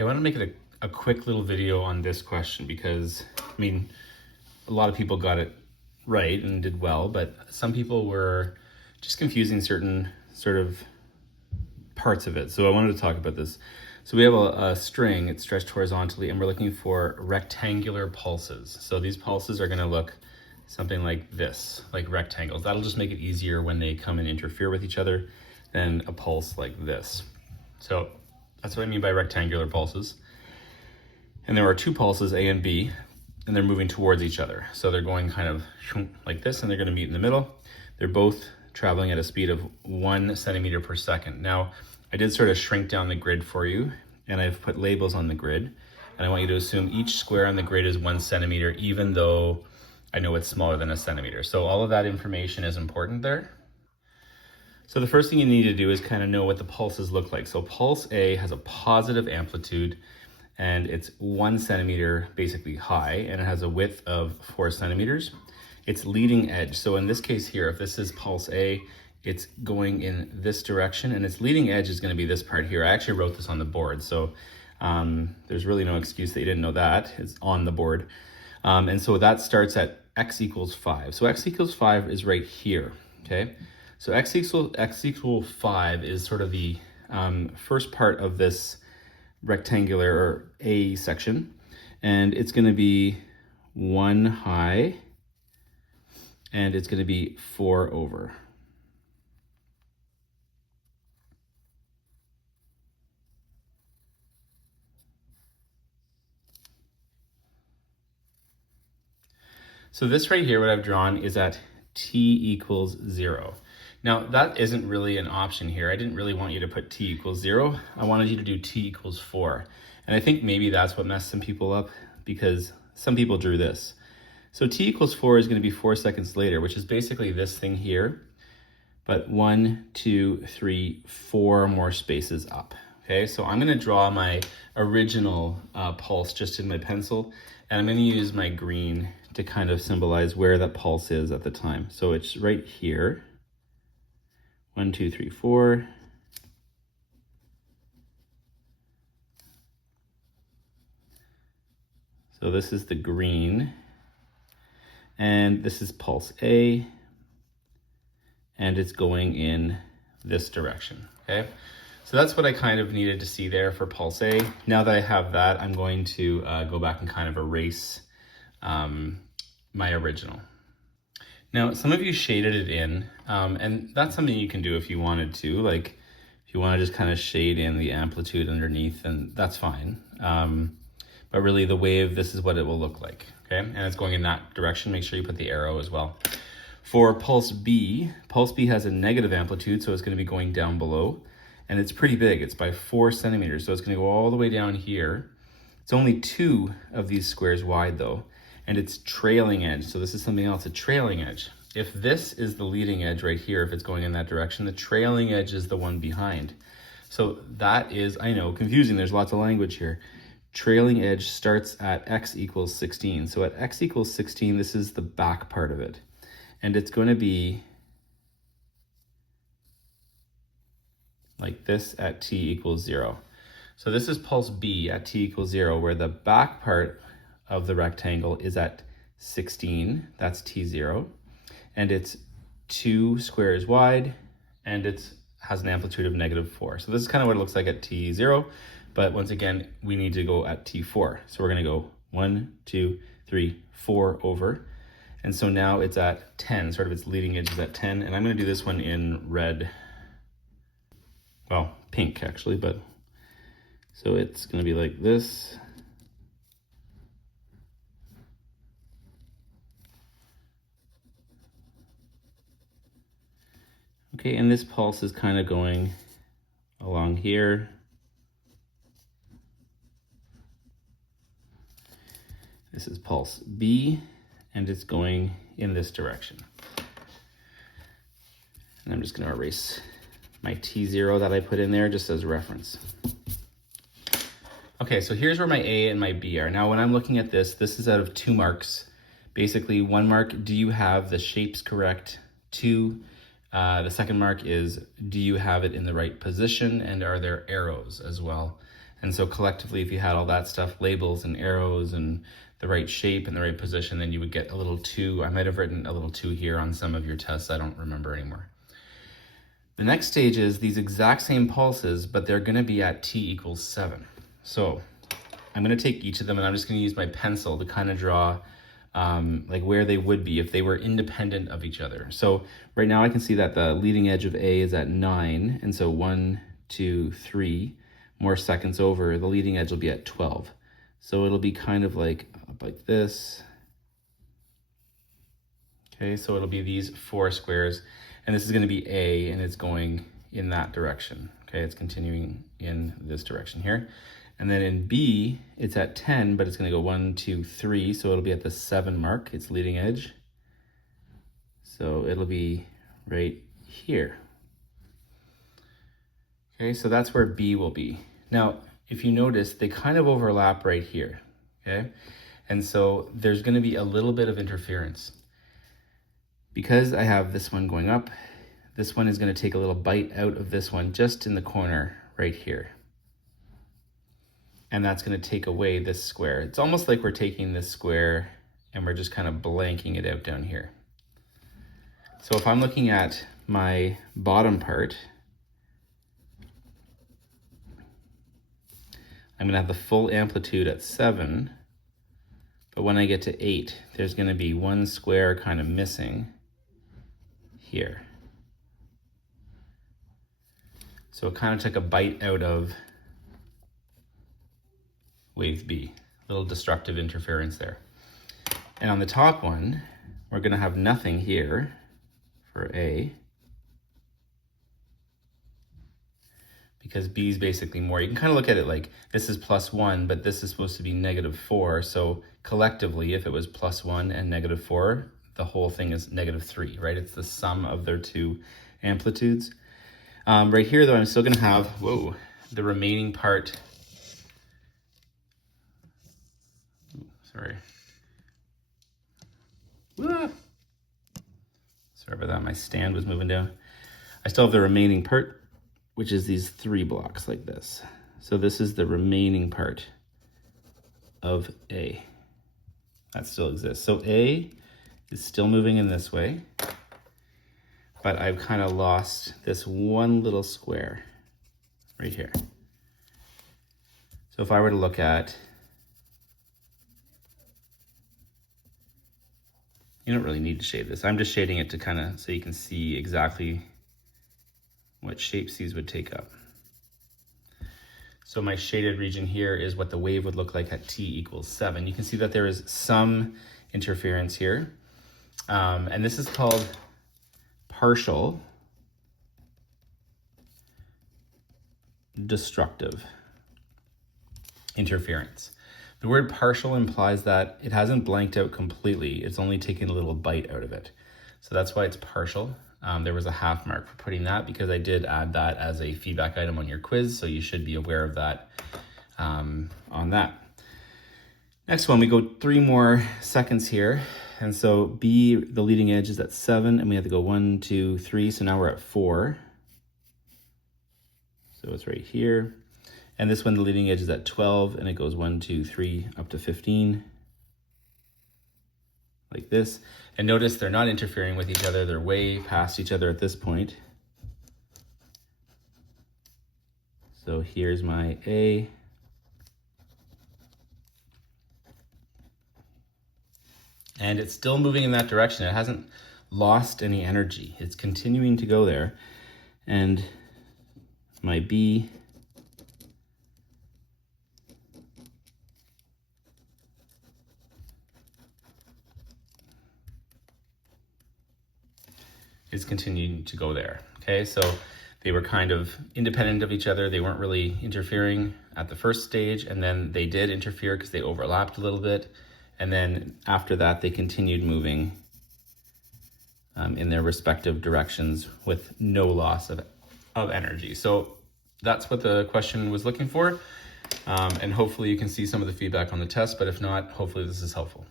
Okay, I want to make it a quick little video on this question because, I mean, a lot of people got it right and did well, but some people were just confusing certain sort of parts of it. So I wanted to talk about this. So we have a string, it's stretched horizontally, and we're looking for rectangular pulses. So these pulses are going to look something like this, like rectangles. That'll just make it easier when they come and interfere with each other than a pulse like this. So that's what I mean by rectangular pulses. And there are two pulses, A and B, and they're moving towards each other. So they're going kind of like this, and they're going to meet in the middle. They're both traveling at a speed of 1 centimeter per second. Now, I did sort of shrink down the grid for you, and I've put labels on the grid. And I want you to assume each square on the grid is 1 centimeter, even though I know it's smaller than a centimeter. So all of that information is important there. So the first thing you need to do is kind of know what the pulses look like. So pulse A has a positive amplitude, and it's 1 centimeter basically high, and it has a width of 4 centimeters. It's leading edge. So in this case here, if this is pulse A, it's going in this direction, and its leading edge is going to be this part here. I actually wrote this on the board, so there's really no excuse that you didn't know that. It's on the board. And so that starts at x equals 5. So x equals 5 is right here, okay? So x equals 5 is sort of the first part of this rectangular or A section, and it's going to be 1 high, and it's going to be 4 over. So this right here, what I've drawn is at t equals 0. Now that isn't really an option here. I didn't really want you to put t equals 0. I wanted you to do t equals 4. And I think maybe that's what messed some people up, because some people drew this. So t equals 4 is going to be 4 seconds later, which is basically this thing here, but 1, 2, 3, 4 more spaces up. Okay, so I'm going to draw my original pulse just in my pencil, and I'm going to use my green to kind of symbolize where that pulse is at the time. So it's right here. 1, 2, 3, 4. So this is the green, and this is pulse A, and it's going in this direction, okay? So that's what I kind of needed to see there for pulse A. Now that I have that, I'm going to go back and kind of erase my original. Now, some of you shaded it in, and that's something you can do if you wanted to. Like, if you want to just kind of shade in the amplitude underneath, then that's fine. But really, the wave, this is what it will look like, okay? And it's going in that direction. Make sure you put the arrow as well. For pulse B has a negative amplitude, so it's going to be going down below. And it's pretty big. It's by 4 centimeters, so it's going to go all the way down here. It's only 2 of these squares wide, though. And it's trailing edge. So this is something else, a trailing edge. If this is the leading edge right here, if it's going in that direction, the trailing edge is the one behind. So that is, I know, confusing. There's lots of language here. Trailing edge starts at x equals 16. So at x equals 16, this is the back part of it. And it's going to be like this at t equals 0. So this is pulse B at t equals 0, where the back part of the rectangle is at 16, that's t0, and it's 2 squares wide, and it has an amplitude of -4. So this is kind of what it looks like at t0, but once again, we need to go at t4. So we're gonna go 1, 2, 3, 4 over, and so now it's at 10, sort of its leading edge is at 10, and I'm gonna do this one in red, well, pink actually, but so it's gonna be like this. Okay, and this pulse is kind of going along here. This is pulse B, and it's going in this direction. And I'm just going to erase my T0 that I put in there just as reference. Okay, so here's where my A and my B are. Now, when I'm looking at this, this is out of 2 marks. Basically, 1 mark, do you have the shapes correct? 2, the second mark is, do you have it in the right position, and are there arrows as well? And so collectively, if you had all that stuff, labels and arrows and the right shape and the right position, then you would get a little 2. I might have written a little 2 here on some of your tests. I don't remember anymore. The next stage is these exact same pulses, but they're gonna be at t equals 7. So I'm gonna take each of them and I'm just gonna use my pencil to kind of draw like where they would be if they were independent of each other. So right now I can see that the leading edge of A is at 9. And so 1, 2, 3 more seconds over, the leading edge will be at 12. So it'll be kind of like up like this. Okay, so it'll be these 4 squares, and this is going to be A, and it's going in that direction. Okay, it's continuing in this direction here. And then in B, it's at 10, but it's going to go 1, 2, 3, so it'll be at the 7 mark, its leading edge. So it'll be right here. Okay, so that's where B will be. Now, if you notice, they kind of overlap right here, okay? And so there's gonna be a little bit of interference. Because I have this one going up, this one is gonna take a little bite out of this one just in the corner right here. And that's gonna take away this square. It's almost like we're taking this square and we're just kind of blanking it out down here. So if I'm looking at my bottom part, I'm gonna have the full amplitude at 7, but when I get to 8, there's gonna be 1 square kind of missing here. So it kind of took a bite out of wave B, a little destructive interference there. And on the top one, we're gonna have nothing here for A, because B is basically more. You can kind of look at it like this is +1, but this is supposed to be -4. So collectively, if it was +1 and -4, the whole thing is -3, right? It's the sum of their 2 amplitudes. Right here, though, I'm still going to have, the remaining part. Sorry. Sorry about that. My stand was moving down. I still have the remaining part, which is these 3 blocks like this. So this is the remaining part of A. That still exists. So A is still moving in this way, but I've kind of lost this one little square right here. So if I were to look at, you don't really need to shade this. I'm just shading it to kind of, so you can see exactly what shapes these would take up. So my shaded region here is what the wave would look like at t equals 7. You can see that there is some interference here. And this is called partial destructive interference. The word partial implies that it hasn't blanked out completely. It's only taken a little bite out of it. So that's why it's partial. There was a half mark for putting that because I did add that as a feedback item on your quiz, so you should be aware of that on that. Next one, we go 3 more seconds here. And so B, the leading edge is at 7, and we have to go 1, 2, 3, so now we're at 4. So it's right here. And this one, the leading edge is at 12, and it goes 1, 2, 3, up to 15. Like this. And notice they're not interfering with each other. They're way past each other at this point. So here's my A. And it's still moving in that direction. It hasn't lost any energy. It's continuing to go there. And my B is continuing to go there. Okay, so they were kind of independent of each other. They weren't really interfering at the first stage, and then they did interfere because they overlapped a little bit. And then after that, they continued moving in their respective directions with no loss of energy. So that's what the question was looking for. And hopefully you can see some of the feedback on the test, but if not, hopefully this is helpful.